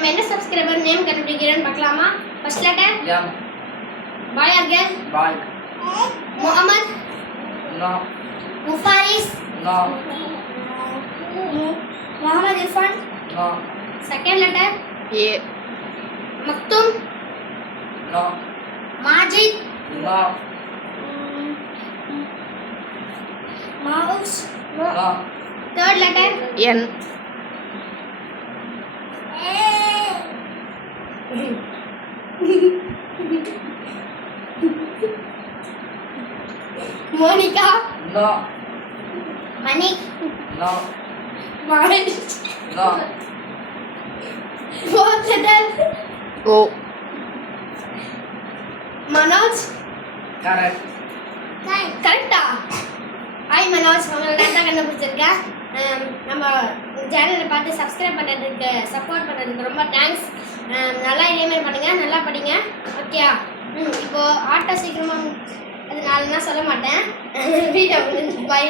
நம்ம என்ன subscriber name கண்டுபிடிக்கிறேன்னு பார்க்கலாமா? First letter M. Boy or girl? Boy. Muhammad? No. Mufaris? No. Muhammad Irfan? No. Second letter A. Makhdum? No. Majid? No. Maus? No. Third letter N. Monica? No. Manik? No. Marish? No. Fourth letter O. Manoj? Correct. கரெக்டா? Hi Manoj, உங்களை நல்லா கண்டுபிடிச்சிருக்கேன். நம்ம சேனலை பார்த்து சப்ஸ்கிரைப் பண்ணுறதுக்கு support பண்ணுறதுக்கு ரொம்ப தேங்க்ஸ். நல்லா இதேமாதிரி பண்ணுங்கள், நல்லா படிங்க. ஓகேயா? இப்போது ஆட்டோ சீக்கிரமாக அது நாலுன்னா சொல்ல மாட்டேன். வீடியோ முடிஞ்சு. பை.